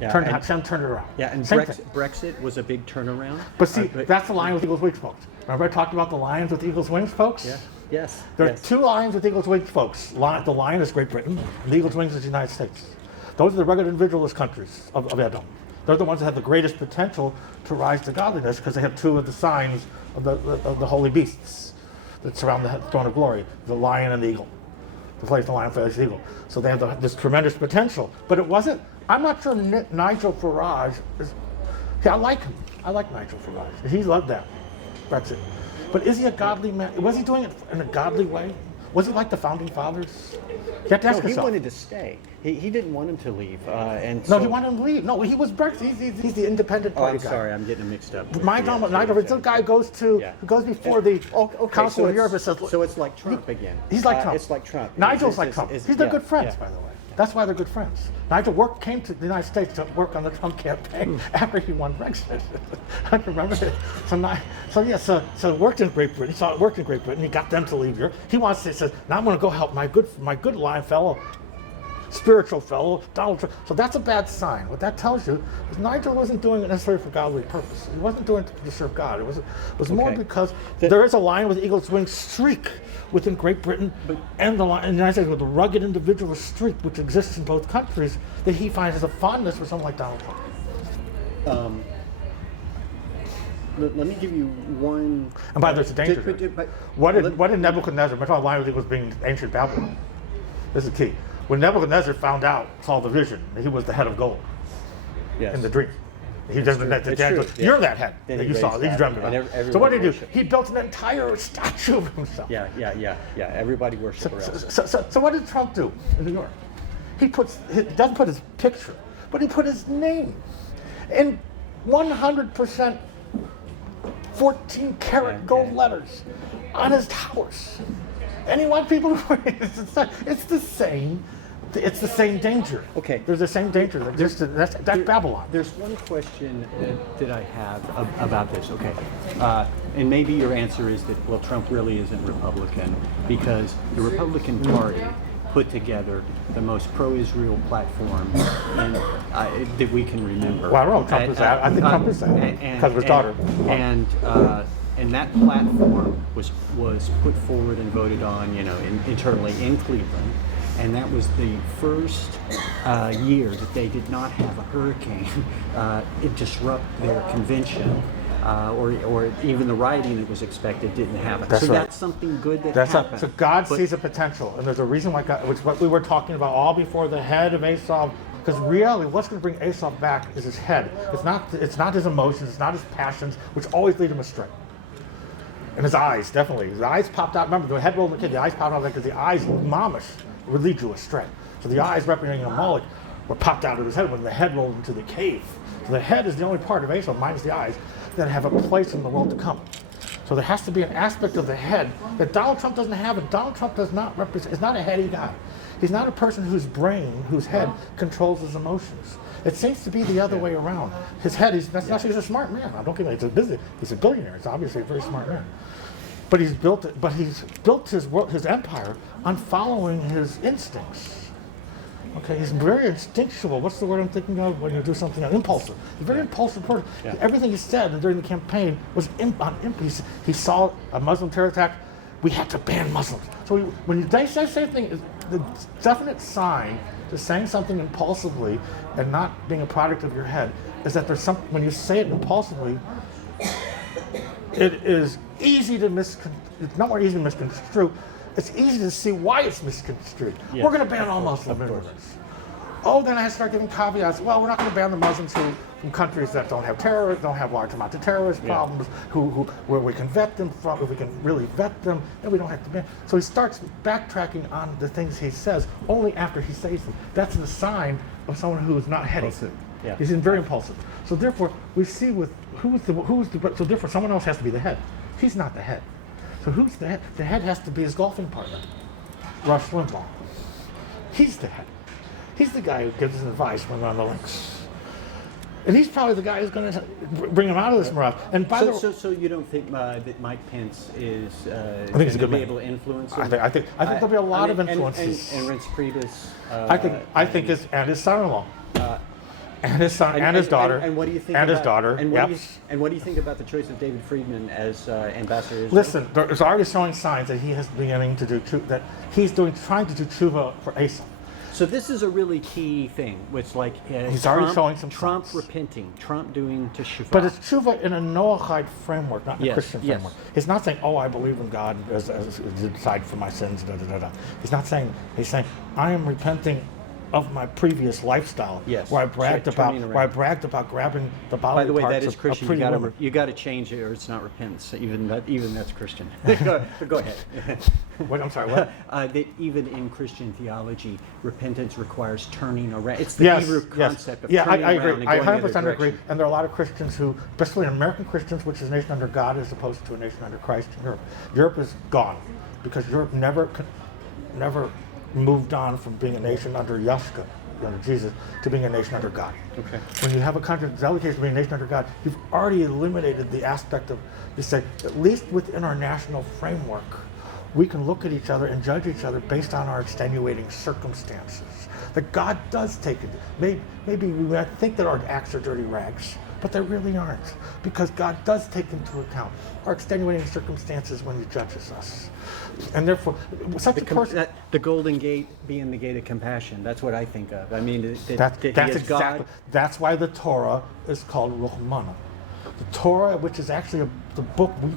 turned it around. Yeah, and Same thing. Brexit was a big turnaround. But see, that's the Lion with Eagle's Wings, folks. Remember I talked about the Lions with Eagle's Wings, folks? Yeah. Yes. There are two Lions with Eagle's Wings, folks. The Lion is Great Britain, and the Eagle's Wings is the United States. Those are the rugged individualist countries of Edom. They're the ones that have the greatest potential to rise to godliness because they have two of the signs of the holy beasts that surround the throne of glory, the lion and the eagle. The place the lion, the eagle. So they have this tremendous potential. But it wasn't, I'm not sure Nigel Farage is, I like him. I like Nigel Farage. He loved that, Brexit. But is he a godly man? Was he doing it in a godly way? Was he like the founding fathers? You have to ask he yourself. wanted to stay. He didn't want him to leave. He wanted him to leave. No, he was Brexit. He's the independent party guy. I'm sorry, I'm getting him mixed up. Nigel, the guy goes before the Council of Europe and says. So it's like Trump again. He's like Trump. It's like Trump. Nigel's like Trump. They're good friends, by the way. That's why they're good friends. Nigel came to the United States to work on the Trump campaign after he won Brexit. I remember it. So worked in Great Britain. He saw it worked in Great Britain. He got them to leave Europe. He says, now I'm going to go help my good lion fellow, spiritual fellow, Donald Trump. So that's a bad sign. What that tells you is Nigel wasn't doing it necessarily for godly purpose. He wasn't doing it to serve God. It was more because there is a lion with eagle's wings streak within Great Britain and the United States with a rugged individualist streak which exists in both countries that he finds as a fondness for someone like Donald Trump. Let me give you one. And by the way, there's a danger. What did Nebuchadnezzar, my lion with eagles being ancient Babylon? This is key. When Nebuchadnezzar saw the vision, he was the head of gold in the dream. You're that head that you saw, that you dreamt about. So what did he do? He built an entire statue of himself. Yeah. Everybody worshipped around. So what did Trump do in New York? He doesn't put his picture, but he put his name in 100% 14-karat gold letters on his towers. And he wants people to it's the same. It's the same danger. Okay. There's the same danger. That's Babylon. There's one question that I have about this. Okay. And maybe your answer is that, well, Trump really isn't Republican because the Republican Party put together the most pro-Israel platform that we can remember. Well, I don't know. Trump is that. I think Trump is that because of his daughter. And that platform was put forward and voted on, internally in Cleveland. And that was the first year that they did not have a hurricane disrupt their convention, or even the rioting that was expected didn't happen. That's something good that happened. So God sees a potential, and there's a reason why God, which is what we were talking about all before the head of Esau. Because reality, what's going to bring Esau back is his head. It's not his emotions. It's not his passions, which always lead him astray. And his eyes, definitely. His eyes popped out. Remember, the head rolled in the kid. The eyes popped out because the eyes, mamish, would lead you astray. So the eyes representing a Moloch were popped out of his head when the head rolled into the cave. So the head is the only part of Esau, minus the eyes, that have a place in the world to come. So there has to be an aspect of the head that Donald Trump doesn't have, and Donald Trump does not represent. Is not a heady guy. He's not a person whose head controls his emotions. It seems to be the other way around. His head, he's a smart man. I don't get it. He's a billionaire. He's obviously a very smart man. But he's built his empire on following his instincts. Okay, he's very instinctual. What's the word I'm thinking of when you do something impulsive? He's a very impulsive person. Yeah. Everything he said during the campaign was on impulse. He saw a Muslim terror attack. We had to ban Muslims. So when they say something, the definite sign to saying something impulsively and not being a product of your head is that there's some. When you say it impulsively, it is easy to it's not more easy to misconstrue. It's easy to see why it's misconstrued. Yes, we're going to ban all Muslim immigrants. Oh, then I have to start giving caveats. Well, we're not going to ban the Muslims from countries that don't have terrorists, don't have large amounts of terrorist problems, where we can vet them from, if we can really vet them, and we don't have to ban. So he starts backtracking on the things he says only after he says them. That's the sign of someone who is not heady. Yeah. He's very impulsive. So therefore, we see with so therefore someone else has to be the head. He's not the head. So who's the head? The head has to be his golfing partner, Rush Limbaugh. He's the head. He's the guy who gives his advice when we're on the links. And he's probably the guy who's going to bring him out of this morass. And so you don't think that Mike Pence is going to be able to influence him? I think there'll be a lot of influences. And Reince Priebus. I think his son-in-law. And his son and his daughter. And what do you think? And about, his daughter. And what, Yep. and what do you think about the choice of David Friedman as ambassador? To Israel? Listen, there's already showing signs that he is beginning to do that. He's trying to do tshuva for Asa. So this is a really key thing. It's like He's already showing some Trump signs. repenting, Trump doing teshuvah. But it's tshuva in a Noahide framework, not in a Yes, Christian yes. framework. He's not saying, "Oh, I believe in God as to decide for my sins." Da, da, da, da. He's not saying. He's saying, "I am repenting of my previous lifestyle, Yes. where I bragged about Turning around. where I bragged about grabbing the bodily By the way, parts that is of Christian. pretty women." You got to change it, or it's not repentance. Even that's Christian. Go ahead. What? I'm sorry. What? That even in Christian theology, repentance requires turning around. It's the Hebrew concept of turning I around agree. and I going the other 100% agree. direction. And there are a lot of Christians who, especially American Christians, which is a nation under God as opposed to a nation under Christ in Europe. Europe is gone because Europe never moved on from being a nation under Yahshua, under Jesus, to being a nation under God. Okay. When you have a country that's dedicated to being a nation under God, you've already eliminated the aspect of, you say, at least within our national framework, we can look at each other and judge each other based on our extenuating circumstances. That God does take it. Maybe we might think that our acts are dirty rags, but they really aren't, because God does take into account our extenuating circumstances when He judges us. And therefore, such a person. The Golden Gate being the gate of compassion. That's what I think of. I mean, That's he is exactly. God. That's why the Torah is called Ruchmana. The Torah, which is actually the book you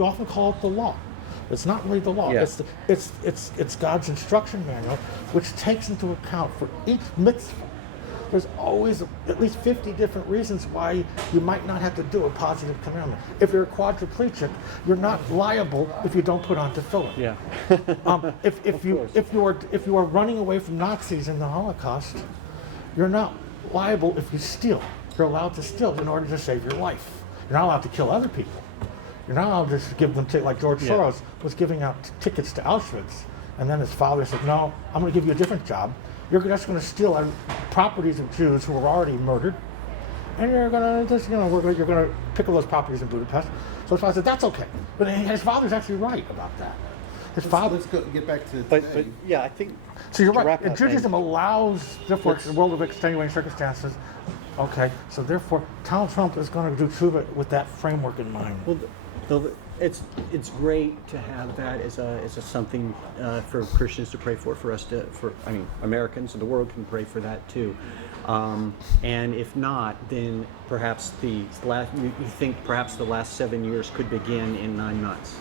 often call it the law. It's not really the law. Yeah. It's God's instruction manual, which takes into account for each mitzvah. There's always at least 50 different reasons why you might not have to do a positive commandment. If you're a quadriplegic, you're not liable if you don't put on tefillin. Yeah. If you are running away from Nazis in the Holocaust, you're not liable if you steal. You're allowed to steal in order to save your life. You're not allowed to kill other people. You're not allowed to just give them like George Soros was giving out tickets to Auschwitz, and then his father said, "No, I'm going to give you a different job. You're just going to steal properties of Jews who were already murdered, and you're going to just, you're going to pick up those properties in Budapest." So his father said, "That's okay." But his father's actually right about that. Let's get back to today. But yeah, I think. So you're to right. wrap And up, Judaism and- allows, therefore, it's a world of extenuating circumstances. Okay, so therefore, Donald Trump is going to do tshuva with that framework in mind. Well, it's great to have that as a something for Christians to pray for us Americans and the world can pray for that too. And if not, then perhaps you think perhaps the last 7 years could begin in 9 months.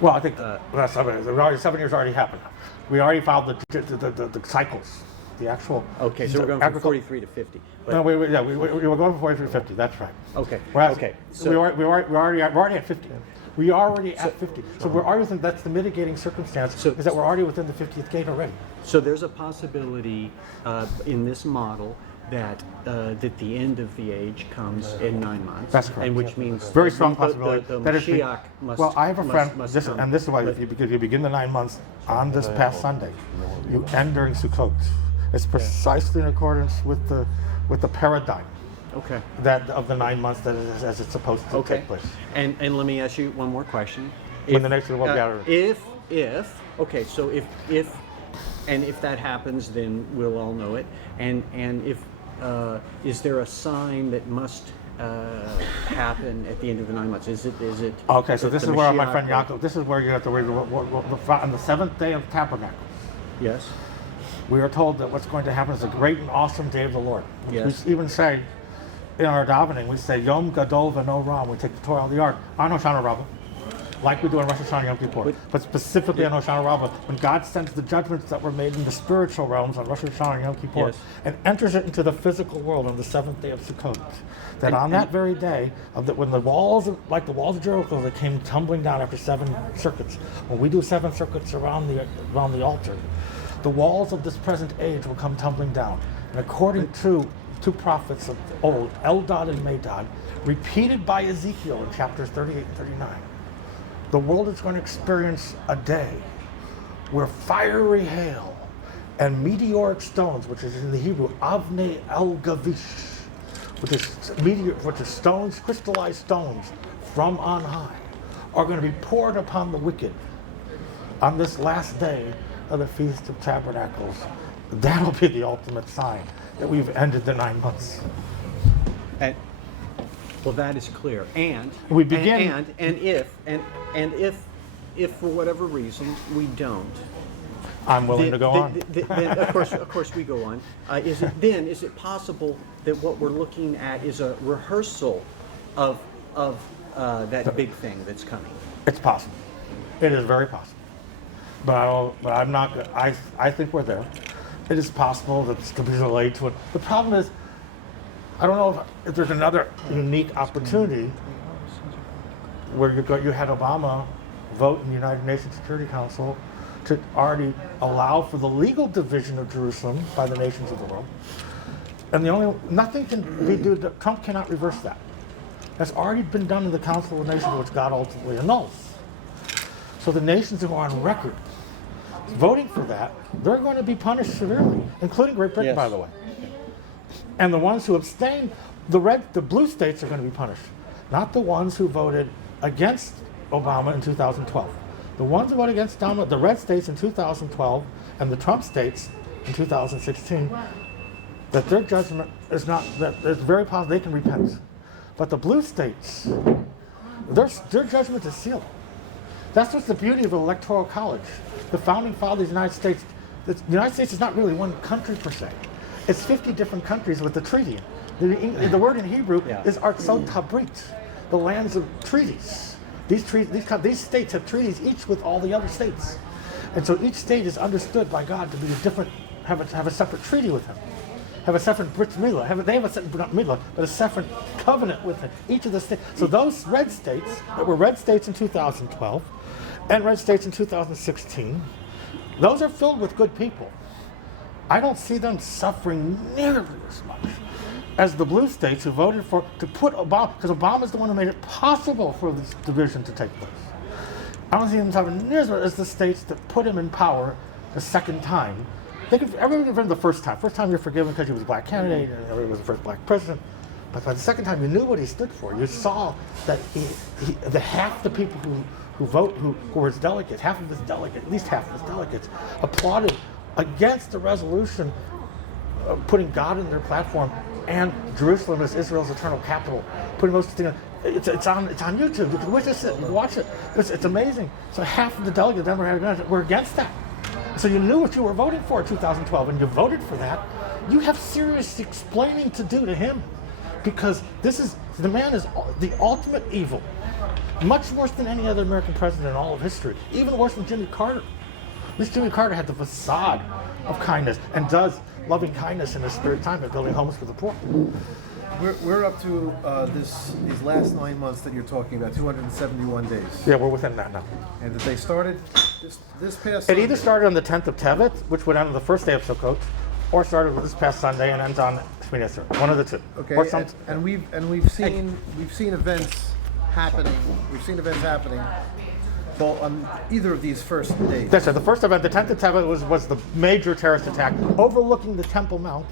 Well, I think the last 7 years, 7 years already happened. We already followed the cycles, the actual. Okay, so we're going from 43 to 50. But, No, we were going from 43 to 50. That's right. Okay. Whereas Okay. we're already at 50. We already at 50. So we're already within, that's the mitigating circumstance, is that we're already within the 50th gate already. So there's a possibility in this model that the end of the age comes in 9 months. That's correct. And which means Very strong possibility. The That is the- Mashiach must. Well, I have a friend, must this come. is why, But- because you begin the 9 months on this past Sunday, you end during Sukkot. It's precisely in accordance with the paradigm Okay. that of the 9 months that it is as it's supposed to Okay. take place. And let me ask you one more question. When the nation of the world gathers. If that happens, then we'll all know it. And if is there a sign that must happen at the end of the 9 months? Is it? Okay, so this the is where my friend Mashiach- Yaakov, this is where you have to read on the 7th day of Tabernacles. Yes. We are told that what's going to happen is a great and awesome day of the Lord. Yes. We even say in our davening, we say Yom Gadol V'no Ram. We take the Torah out of the ark on Hoshana Rabbah, like we do on Rosh Hashanah Yom Kippur. But specifically on Hoshana Rabbah, when God sends the judgments that were made in the spiritual realms on Rosh Hashanah Yom Kippur, Yes. and enters it into the physical world on the 7th day of Sukkot. That on that very day, when the walls of Jericho that came tumbling down after 7 circuits, when we do 7 circuits around the altar, the walls of this present age will come tumbling down. And according to two prophets of old, Eldad and Medad, repeated by Ezekiel in chapters 38 and 39, the world is going to experience a day where fiery hail and meteoric stones, which is in the Hebrew, Avnei El-Gavish, which is stones, crystallized stones from on high, are going to be poured upon the wicked on this last day of the Feast of Tabernacles. That'll be the ultimate sign that we've ended the 9 months. And, well, that is clear. And We begin- and if for whatever reason we don't, I'm willing to go on. then of course we go on. Is it possible that what we're looking at is a rehearsal of that big thing that's coming? It's possible. It is very possible. But I'm not. I think we're there. It is possible that it's going to be delayed to it. The problem is, I don't know if there's another unique opportunity where you had Obama vote in the United Nations Security Council to already allow for the legal division of Jerusalem by the nations of the world. And nothing can be done. Trump cannot reverse that. That's already been done in the Council of Nations, which God ultimately annuls. So the nations who are on record voting for that, they're going to be punished severely, including Great Britain, Yes. by the way. And the ones who abstained, the blue states are going to be punished, not the ones who voted against Obama in 2012. The ones who voted against Obama, the red states in 2012, and the Trump states in 2016, that their judgment is not, that it's very possible they can repent. But the blue states, their judgment is sealed. That's what's the beauty of the Electoral College. The founding fathers of the United States, the United States is not really one country per se. It's 50 different countries with a treaty. The word in Hebrew is Artsot Tabrit, the lands of treaties. These states have treaties each with all the other states. And so each state is understood by God to be a different, have a separate treaty with him. Have a separate Brit Milah. They have a separate, not Milah, but a separate covenant with him. Each of the states. So those red states that were red states in 2012 and red states in 2016, those are filled with good people. I don't see them suffering nearly as much as the blue states who voted to put Obama, because Obama's the one who made it possible for this division to take place. I don't see them suffering nearly as much as the states that put him in power the second time. Everyone can forgive the first time. First time you're forgiven because he was a black candidate and he was the first black president. But by the second time, you knew what he stood for. You saw that half the people who were his delegates, half of his delegates, at least half of his delegates, applauded against the resolution putting God in their platform and Jerusalem as Israel's eternal capital. Putting those things. It's on YouTube. You can witness it. You can watch it. It's amazing. So half of the delegates were against that. So you knew what you were voting for in 2012, and you voted for that. You have serious explaining to do to him, because the man is the ultimate evil, much worse than any other American president in all of history, even worse than Jimmy Carter. At least Jimmy Carter had the facade of kindness and does loving kindness in his spare time by building homes for the poor. We're up to these last 9 months that you're talking about, 271 days. Yeah, we're within that now. And that they started this past It Sunday. either started on the 10th of Tevet, which would end on the first day of Sukkot, or started with this past Sunday and ends on Shmini Atzeret. One of the two. Okay, Or and we've seen events happening. We've seen events happening. Well, on either of these first days. That's right. The first event, the 10th of Tevet, was the major terrorist attack overlooking the Temple Mount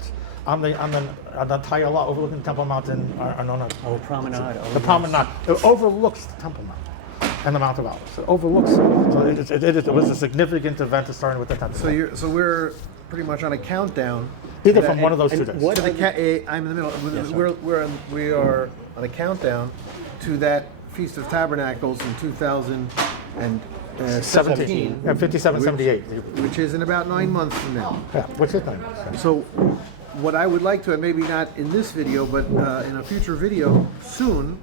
on the Tayala, overlooking the Temple Mount in Arnona. Promenade. The promenade. It overlooks the Temple Mount and the Mount of Olives. It overlooks. So it was a signipersignificant event starting with the 10th. So we're pretty much on a countdown. Either from one of those two days. I'm in the middle. We are on a countdown to that Feast of Tabernacles in 2017. Yeah, 57, 78. Which is in about 9 months from now. Yeah, which is 9 months. So what I would like to, and maybe not in this video, but in a future video soon,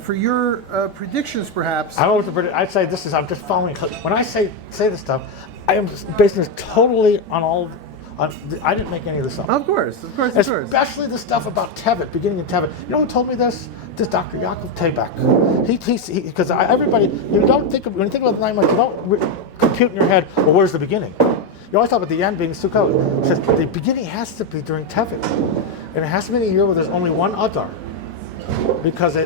for your predictions perhaps. I don't know what to predict. I'd say this is, I'm just following. When I say this stuff, I am basing this totally on all. I didn't make any of this up. Of course. Especially the stuff about Tevet, beginning of Tevet. You know who told me this? This Dr. Yaakov Tebeck. Because everybody, when you think about the 9 months, you don't compute in your head, well, where's the beginning? You always talk about the end being Sukkot. He says the beginning has to be during Tevet. And it has to be in a year where there's only one Adar. Because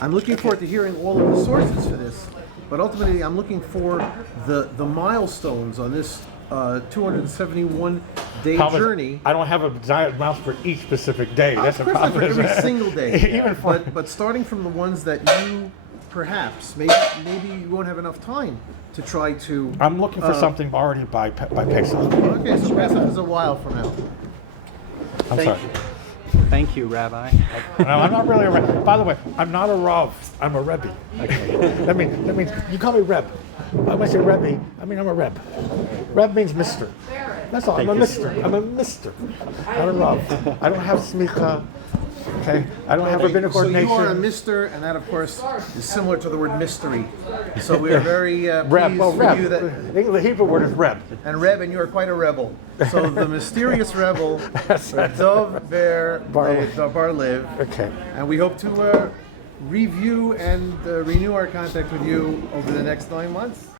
I'm looking forward to hearing all of the sources for this. But ultimately, I'm looking for the milestones on this 271-day journey. I don't have a giant mouse for each specific day. That's a problem. For every single day. Even but starting from the ones that you perhaps, maybe you won't have enough time to try to. I'm looking for something already by Pesach. Okay, so Pesach is a while from now. I'm Thank sorry. you. Thank you, Rabbi. No, I'm not really a Rebbe. By the way, I'm not a Rav. I'm a Rebbe. Okay. That means you call me Reb. When I say Rebbe, I mean I'm a Reb. Reb means Mister. That's all. I'm a Mister. I'm a Mister. Not a Rav. I don't have smicha. Okay. I don't have rabbinic So ordination. you are a mister, and that, of course, is similar to the word mystery. So we are very Reb. pleased Well, for Reb. you that. The Hebrew word is Reb. And Reb, and you are quite a rebel. So the mysterious rebel, Dov Bar Liv. Okay. And we hope to review and renew our contact with you over the next 9 months.